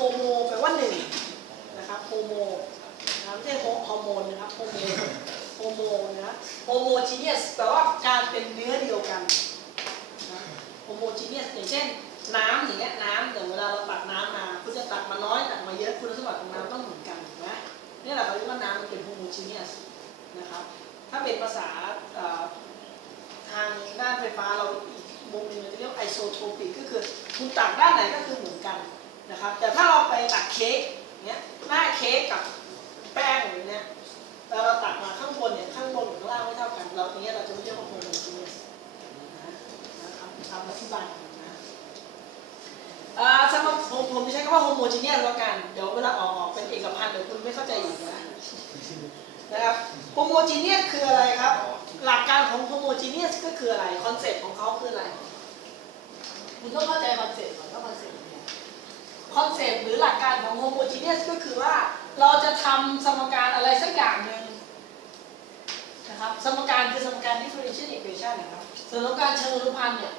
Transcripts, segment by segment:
โฮโมแปลว่าหนึ่งนะครับโฮโมนะไม่ใช่ฮอร์โมนนะครับโฮโมโฮโมนะโฮโมจีเนียสแปลว่าการเป็นเนื้อเดียวกันโฮโมจีเนียสอย่างเช่น น้ำอย่างเงี้ยน้ำแต่เวลาเราตักน้ำมาคุณจะตักมาน้อยตักมาเยอะคุณสมบัติของน้ำต้องเหมือนกันถูกไนะนี่แหละเขาเรียกว่าน้ำมันเป็นโฮโมจีเนียสนะครับถ้าเป็นภาษาทางด้านไฟฟ้าเราอีกมุมนึงเราจะเรียกไอโซโทปิกก็คือคุณตักด้านไหนก็คือเหมือนกัน นะครับ แต่ถ้าเราไปตักเค้กเนี้ยหน้าเค้กกับแป้งอย่างเนี้ยแล้วเราตักมาข้างบนเนี่ยข้างบนกับข้างล่างไม่เท่ากัน เราตรงนี้ยเราจะไม่เรียกว่าโฮโมจีเนสนะนะครับคำอธิบายองมันนะอ่าสำหรับผมผมจะใช้คำว่าโฮโมจีเนียสแล้วกัน เดี๋ยวเวลาออกออกเป็นเอกพันธ์เดี๋ยวคุณไม่เข้าใจอีกนะนะครับโฮโมจีเนียสคืออะไรครับ หลักการของโฮโมจีเนียสก็คืออะไร คอนเซ็ปต์ของเขาคืออะไร คุณต้องเข้าใจคอนเซ็ปต์ก่อนว่าคอนเซ็ปต์ คอนเซปต์หรือหลักการของโฮโมจีเนียสก็คือว่าเราจะทำสมการอะไรสักอย่างหนึ่งนะครับสมการคือสมการ differential equation นะครับสมการเชิงอนุพันธ์เนี่ย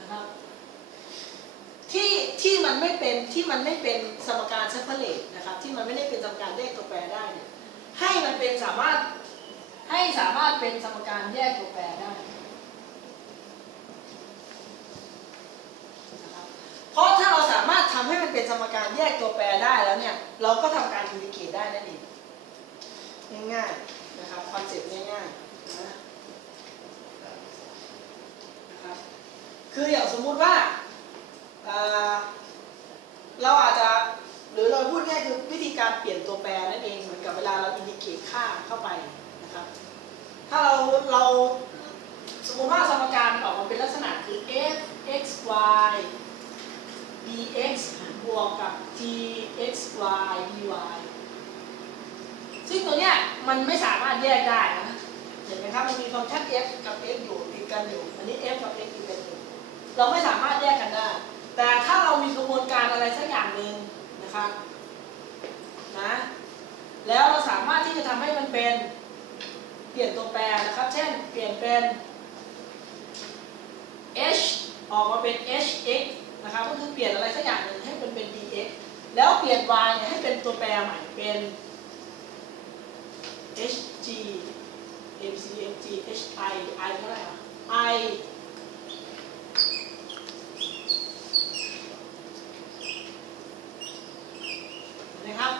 นะครับที่ที่มันไม่เป็นที่มันไม่เป็นสมการเซปเปอร์เลตนะครับที่มันไม่ได้เป็นสมการแยกตัวแปรได้เนี่ยให้มันเป็นสามารถให้สามารถเป็นสมการแยกตัวแปรได้นะครับเพ ราะถ้าเราสามารถทำให้มันเป็นสมการแยกตัวแปรได้แล้วเนี่ย เราก็ทำการอินดิเกตได้นั่นเองง่ายๆนะครับคอนเซ็ปต์ง่ายๆนะนะครับคืออย่างสมมุติว่าเเราอาจจะหรือเราพูดง่ายคือวิธีการเปลี่ยนตัวแปรนั่นเองเหมือนกับเวลาเราอินดิเกตค่าเข้าไปนะครับ ถ้าเราเราสมมติว่าสมการออกมาเป็นลักษณะคือ f x y dx บวกกับ g x y dy ซึ่งตัวเนี้ยมันไม่สามารถแยกได้นะเห็นไหมครับมันมีฟังก์ชัน f กับ x อยู่ติดกันอยู่ อันนี้ f กับ x ติดกันอยู่ เราไม่สามารถแยกกันได้ แต่ถ้าเรามีกระบวนการอะไรสักอย่างหนึ่งนะครับนะแล้วเราสามารถที่จะทำให้มันเป็นเปลี่ยนตัวแปรนะครับ เช่น เปลี่ยนเป็น h ออกมาเป็น hx นะครับก็คือเปลี่ยนอะไรสักอย่างหนึ่งให้มันเป็น dx แล้วเปลี่ยน y เนี่ยให้เป็นตัวแปรใหม่เป็น hg mc mg hi i เท่าไหร่อะ i นะครับ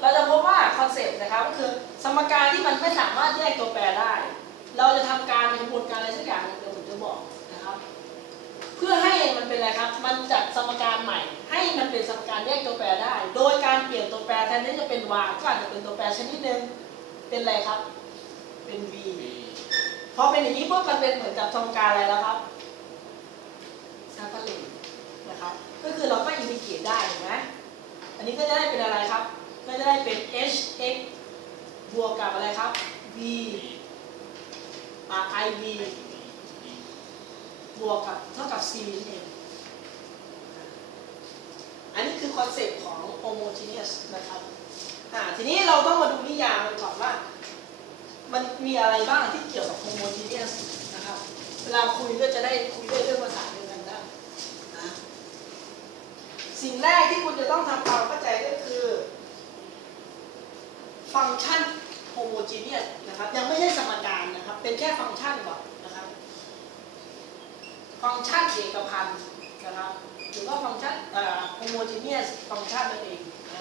เราจะพบว่าคอนเซปต์นะครับก็คือสมการที่มันไม่สามารถแยกตัวแปรได้ เราจะทำการกระบวนการอะไรสักอย่างหนึ่งเดี๋ยวผมจะบอกนะครับ เพื่อให้มันเป็นอะไรครับ มันจัดสมการใหม่ ให้มันเป็นสมการแยกตัวแปรได้ โดยการเปลี่ยนตัวแปรแทนที่จะเป็น y ก็อาจจะเป็นตัวแปรชนิดหนึ่งเป็นอะไรครับ เป็น v พอเป็นอย่างนี้ปุ๊บมันเป็นเหมือนกับสมการอะไรแล้วครับซาฟาเลนะครับ ก็คือเราก็อินทิเกรตได้เห็นไหมอันนี้ก็จะได้เป็นอะไรครับ ก็จะได้เป็น h x บวกกับอะไรครับ v อ่า i v บวกกับเท่ากับ c นั่นเอง อันนี้คือคอนเซ็ปต์ของ homogeneous นะครับอ่าทีนี้เราต้องมาดูนิยามกันก่อนว่า มันมีอะไรบ้างที่เกี่ยวกับ homogeneous นะครับ เวลาคุยก็จะได้คุยได้เรื่องภาษาเดียวกันได้นะสิ่งแรกที่คุณจะต้องทำความเข้าใจก็คือ ฟังก์ชันโฮโมจีเนียสนะครับ ยังไม่ใช่สมการนะครับ เป็นแค่ฟังก์ชันก่อนนะครับ ฟังก์ชันเอกพันธ์นะครับ หรือว่าฟังก์ชันโฮโมจีเนียสฟังก์ชันนั่นเองนะ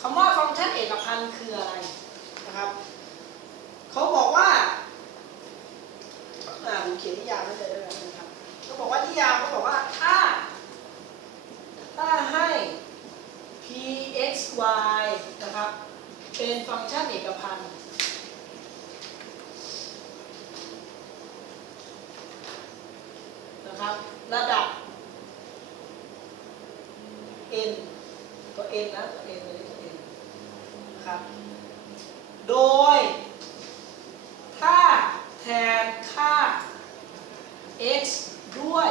คำว่าฟังก์ชันเอกพันธ์คืออะไรนะครับเขาบอกว่าอ่าผมเขียนนิยามไว้เลยด้วยนะครับเขาบอกว่านิยามเขาบอกว่าถ้าถ้าให้ p x y นะครับเป็นฟังก์ชันเอกพันธ์นะครับ ระดับ n ตัว n นะตัว n ตัวนี้ตัว n นะครับ โดย ถ้าแทนค่า x ด้วย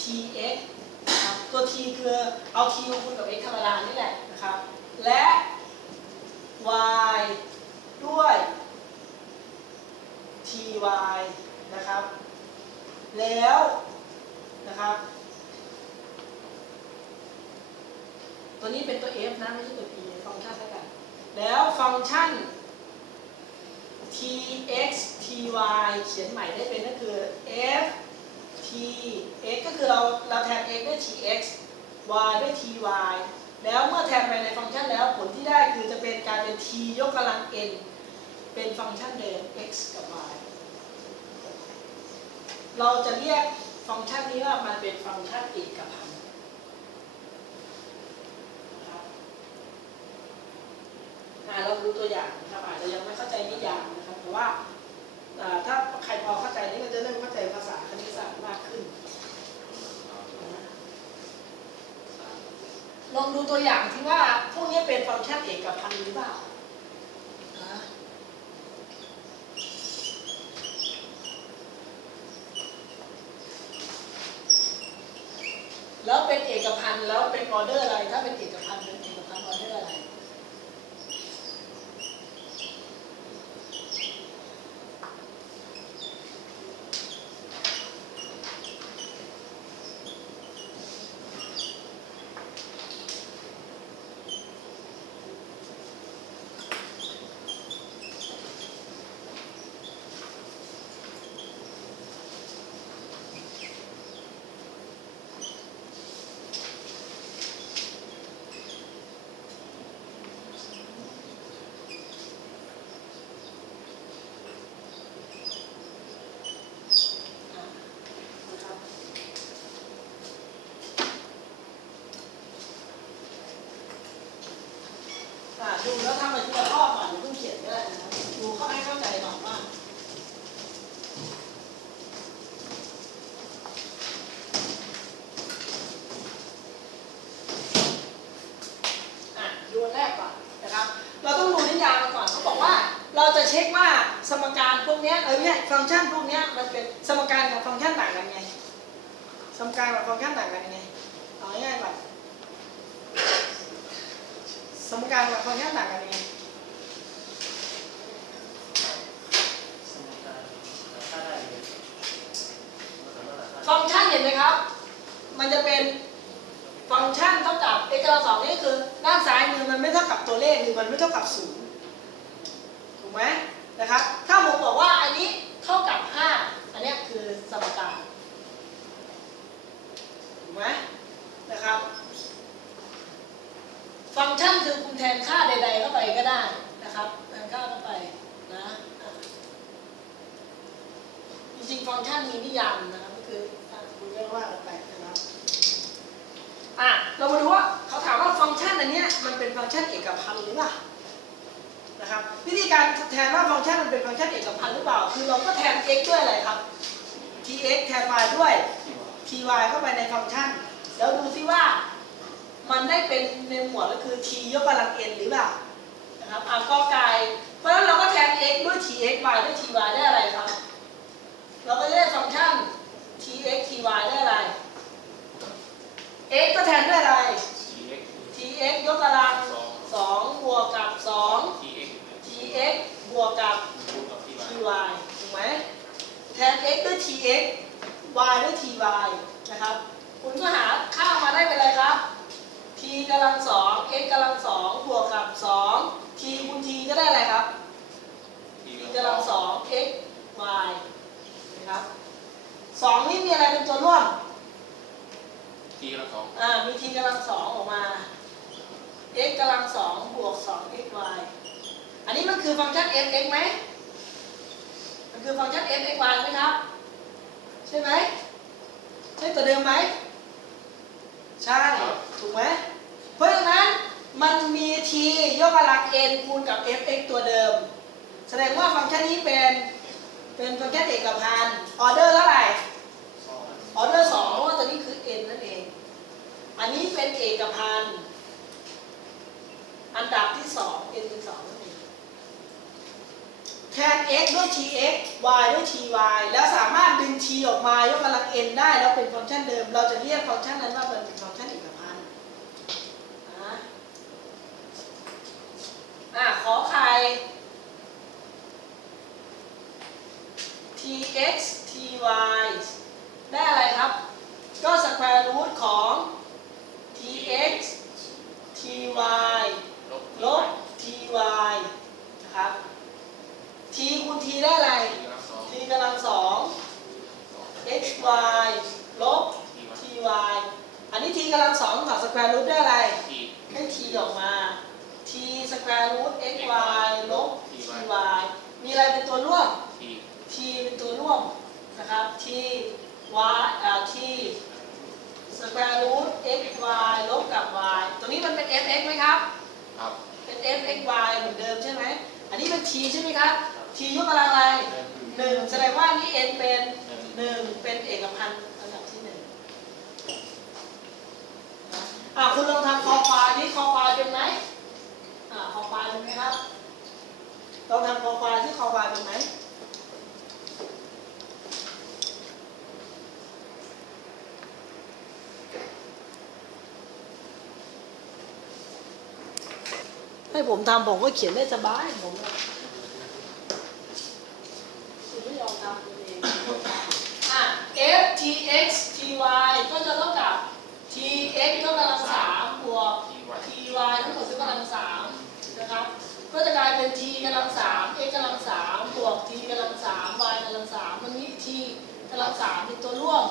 tx นะครับตัว t คือเอา t มาคูณกับ x ธรรมดานี่แหละนะครับ และ y ด้วย ty นะครับ แล้วนะครับ ตัวนี้เป็นตัว f นะ ไม่ใช่ตัว p ฟังก์ชัน ฟังก์ชัน tx ty เขียนใหม่ได้เป็นก็คือ f t x ก็คือเราเราแทน x ด้วย tx y ด้วย ty แล้วเมื่อแทนไปในฟังก์ชันแล้วผลที่ได้คือจะเป็นการเป็น t ยกกำลัง n เป็นฟังก์ชันเดิม x กับ y เราจะเรียกฟังก์ชันนี้ว่ามันเป็นฟังก์ชันเอกพันะครับอ่า เราดูตัวอย่างนะครับอาจจะยังไม่เข้าใจนิยามนะครับแต่ว่าอ่าถ้าใครพอเข้าใจนี่ก็จะเริ่มเข้าใจภาษาคณิตศาสตร์มากขึ้น ลองดูตัวอย่างที่ว่าพวกนี้เป็นฟังก์ชันเอกพันหรือเปล่าแล้วเป็นเอกพันแล้วเป็นออเดอร์อะไรถ้าเป็นเอกพันธ์เป็นเอกพันธ์ออเดอร์อะไร อ่านะครับอ่าดูแล้วทำไปทีละข้อก่อนอย่าเพิ่งเขียนก็ได้นะครับดูเข้าให้เข้าใจก่อนว่าอะดูอันแรกก่อนนะครับ เราต้องดูนิยามกันก่อนเขาบอกว่า เราจะเช็คว่าสมการพวกนี้เออเนี่ยฟังก์ชันพวกนี้มันเป็นสมการกับฟังก์ชันต่างกันไงสมการกับฟังก์ชันต่างกันยังไงเอาง่ายๆก่อนสมการกับฟังก์ชันต่างกันยังไงฟังก์ชันเห็นไหมครับ มันจะเป็นฟังก์ชันเท่ากับ x กำลังสองนี่คือด้านซ้ายมือมันไม่เท่ากับตัวเลขหรือมันไม่เท่ากับศูนย์ถูกไหมนะครับ ถ้าผมบอกว่าอันนี้เท่ากับ 5 อันเนี้ยคือสมการถูกไหมนะครับ ฟังก์ชันคือคุณแทนค่าใด ๆ เข้าไปก็ได้นะครับแทนค่าเข้าไปนะอะจริงๆฟังก์ชันมีนิยามนะครับก็คืออะคุณเรียกว่ากันไปนะครับอะเรามาดูว่าเขาถามว่าฟังก์ชันอันเนี้ยมันเป็นฟังก์ชันเอกพันธ์หรือเปล่านะครับวิธีการ แทนว่าฟังก์ชันมันเป็นฟังก์ชันเอกพันหรือเปล่า คือเราก็แทน x ด้วยอะไรครับ tx แทน y ด้วย ty เข้าไปในฟังก์ชัน แล้วดูซิว่ามันได้เป็นในหมวดก็คือ t ยกกำลัง n หรือเปล่านะครับอะกอไก่เพราะฉะนั้นเราก็แทน x ด้วย tx y ด้วย ty ได้อะไรครับ เราก็จะได้ฟังก์ชัน tx ty ได้อะไร x ก็แทนด้วยอะไร tx ยกกำลัง2บวกกับ2 tx บวกกับ ty ถูกไหมแทน x ด้วย tx y ด้วย ty นะครับ คุณก็หาค่ามาได้เป็นอะไรครับ t กำลังสอง x กำลังสองบวกกับสอง t คูณ t ก็ได้อะไรครับ t กำลังสอง x y นะครับสองนี่มีอะไรเป็นตัวร่วมอ่ามี t กำลังสองออกมา x กำลังสองบวกสอง x y อันนี้มันคือฟังก์ชัน f x ไหมมันคือฟังก์ชัน f x y ไหมครับ ใช่ไหมใช่ตัวเดิมไหมใช่ถูกไหมเพราะฉะนั้นมันมี t ยกกำลัง n คูณกับ f x ตัวเดิม แสดงว่าฟังก์ชันนี้เป็นเป็นฟังก์ชันเอกพันธ์ออเดอร์เท่าไหร่ออเดอร์สองเพราะว่าตัวนี้คือ n นั่นเอง อันนี้เป็นเอกพันธ์อันดับที่สอง n เป็นสองนั่นเองแทน x ด้วย tx y ด้วย ty แล้วสามารถดึง t ออกมายกกำลัง n ได้แล้วเป็นฟังก์ชันเดิม เราจะเรียกฟังก์ชันนั้นว่ามันเป็นฟังก์ชันเอกพันธ์นะอะขอไข่ tx ty ได้อะไรครับ ก็สแควร์รูทของ tx ty ลบ ty นะครับ ณ t ได้อะไร t กำลังสอง x y ลบ t y อันนี้ t กำลังสองกับสแควร์รูทได้อะไรให้ t ออกมา t สแควร์รูท x y ลบ t y มีอะไรเป็นตัวร่วม t เป็นตัวร่วมนะครับ t y อ่า t สแควร์รูท x y ลบกับ y ตัวนี้มันเป็น f x ไหมครับเป็น f x y เหมือนเดิมใช่ไหม อันนี้เป็น t ใช่ไหมครับ t ยกกำลังอะไรหนึ่งแสดงว่านี่ n เป็นหนึ่งเป็นเอกพันธ์อันดับที่หนึ่งอะคุณลองทำคอควายนี่คอควายเป็นไหมอ่าคอควายเป็นไหมครับลองทำคอควายที่คอควายเป็นไหมให้ผมทำผมก็เขียนได้สบายผม อะคุณไม่ยอมทำตัวเองอะ f t x t y ก็จะเท่ากับ t x ยกกำลังสามบวก t y ทั้งหมดยกกำลังสามนะครับ ก็จะกลายเป็น t กำลังสาม x กำลังสามบวก t กำลังสาม y กำลังสามมันมี t กำลังสามเป็นตัวร่วม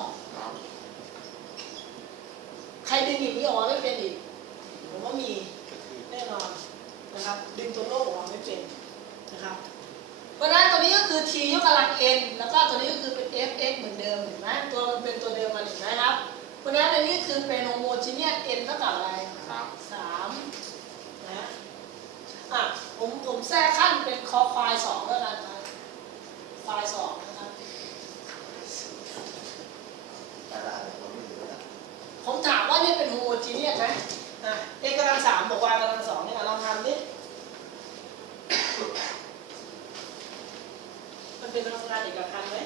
ใครดึงอย่างนี้ออกมาไม่เป็นอีกผมว่ามีแน่นอนนะครับ ดึงตัวโลกออกมาไม่เป็นนะครับ คือ t ยกกำลัง n แล้วก็ตัวนี้ก็คือเป็น f x เหมือนเดิมเห็นไหมตัวมันเป็นตัวเดิมมันเห็นไหมครับเพราะฉะนั้นอันนี้คือเป็นโฮโมจีเนียส n เท่ากับอะไรสามนะอะผมผมแทรกขั้นเป็นคอควายสองแล้วกันนะควายสองนะครับผมถามว่านี่เป็นโฮโมจีเนียสไหมอะ x กำลังสามบวก y กำลังสองเนี่ยลองทำดิ มัน เป็นพลังงานเอกพันธ์ไหม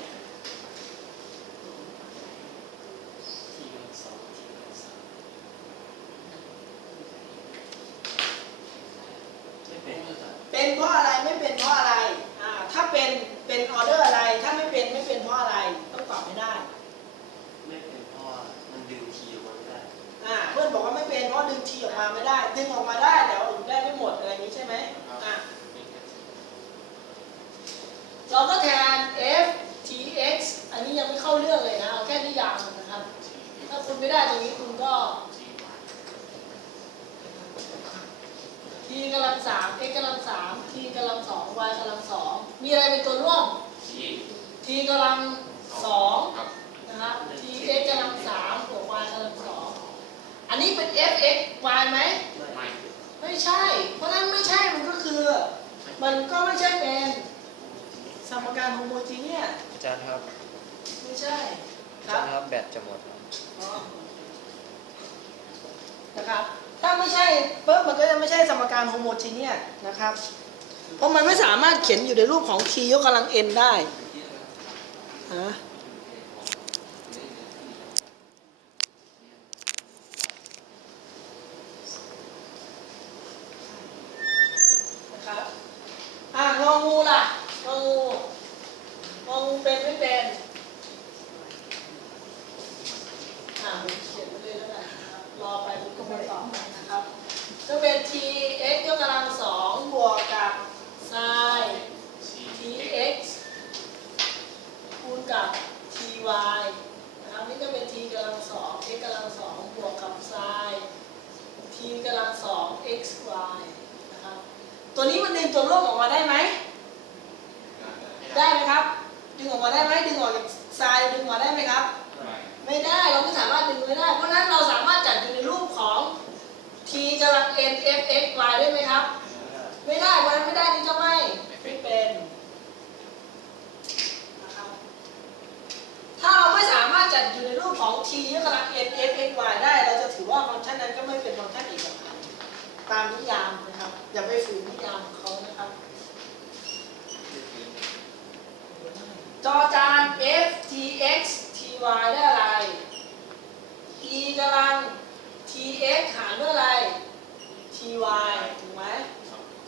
เป็นเพราะอะไรไม่เป็นเพราะอะไรอ่าถ้าเป็นเป็นออเดอร์อะไร ถ้าไม่เป็นไม่เป็นเพราะอะไรต้องตอบไม่ได้ไม่เป็นเพราะว่ามันดึงทีออกมาไม่ได้อ่าเพื่อนบอกว่าไม่เป็นเพราะดึงทีออกมาไม่ได้ดึงออกมาได้แต่ว่าดึงได้ไม่หมดอะไรอย่างนี้ใช่ไหมอ่าเราก็แทน f t x อันนี้ยังไม่ เข้าเรื่องเลยนะเอาแค่นิยามมันนะครับ ถ้าคุณไม่ได้ตรงนี้คุณก็ t กำลังสาม x กำลังสาม t กำลังสอง y กำลังสองมีอะไรเป็นตัวร่วม t กำลังสองนะครับ t x กำลังสามบวก y กำลังสองอันนี้เป็น f x y ไหมไม่ใช่ เพราะฉะนั้นไม่ใช่มันก็คือ มันก็ไม่ใช่เป็นสมการโฮโมจีเนียสอาจารย์ครับ ไม่ใช่อาครัจารบย์ครับแบตจะหมดแล้วอ๋อนะครับ ถ้าไม่ใช่ปุ๊บมันก็จะไม่ใช่สมการโฮโมจีเนียสนะครับ เพราะมันไม่สามารถเขียนอยู่ในรูปของ t ยกกำลัง n ได้นะนะครับ อ่างองูล่ะงองูงองูเป็นไม่เป็น อ่าผมเขียนไปเลยแล้วกันนะครับ รอไปผมก็ไปตอบไปนะครับ ก็เป็น t x ยกกำลังสองบวกกับ sin t x คูณกับ t y นะครับ นี่ก็เป็น t กำลังสอง x กำลังสองบวกกับ sin t กำลังสอง x y นะครับ ตัวนี้มันดึงตัวร่วมออกมาได้ไหม ได้ไหมครับ ดึงออกมาได้ไหมดึงออกจากทรายดึงออกมาได้ไหมครับ ไม่ได้เราไม่สามารถดึงไม่ได้ เพราะฉะนั้นเราสามารถจัดอยู่ในรูปของ t กำลัง n f x y ได้ไหมครับ ไม่ได้เพราะฉะนั้นไม่ได้นี่ก็ไม่ไม่เป็นนะครับถ้าเราไม่สามารถจัดอยู่ในรูปของ t ยกกำลัง n f x y ได้ เราจะถือว่าฟังก์ชันนั้นก็ไม่เป็นฟังก์ชันเอกพันธ์ตามนิยามนะครับ อย่าไปฝืนนิยามของเขานะครับ y ได้อะไร e กำลัง tx หารด้วยอะไร ty ถูกไหม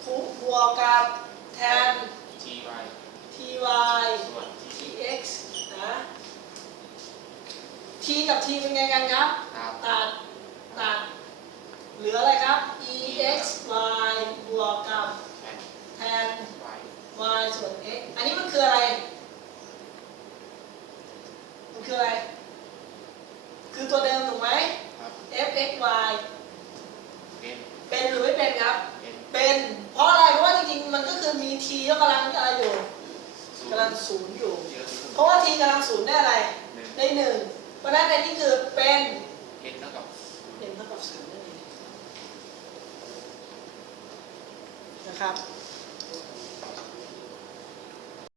คูณบวกกับแทน ty ty tx นะ t กับ t เป็นไงกันครับ ตัด ตัด เหลืออะไรครับ exy บวกกับแทน y ส่วน x อันนี้มันคืออะไรีกำลังศูนย์ได้อะไร ได้หนึ่งเพราะนั้นในนี้คือเป็นเห็นเท่ากับเห็นเท่ากับศูนย์นะครับ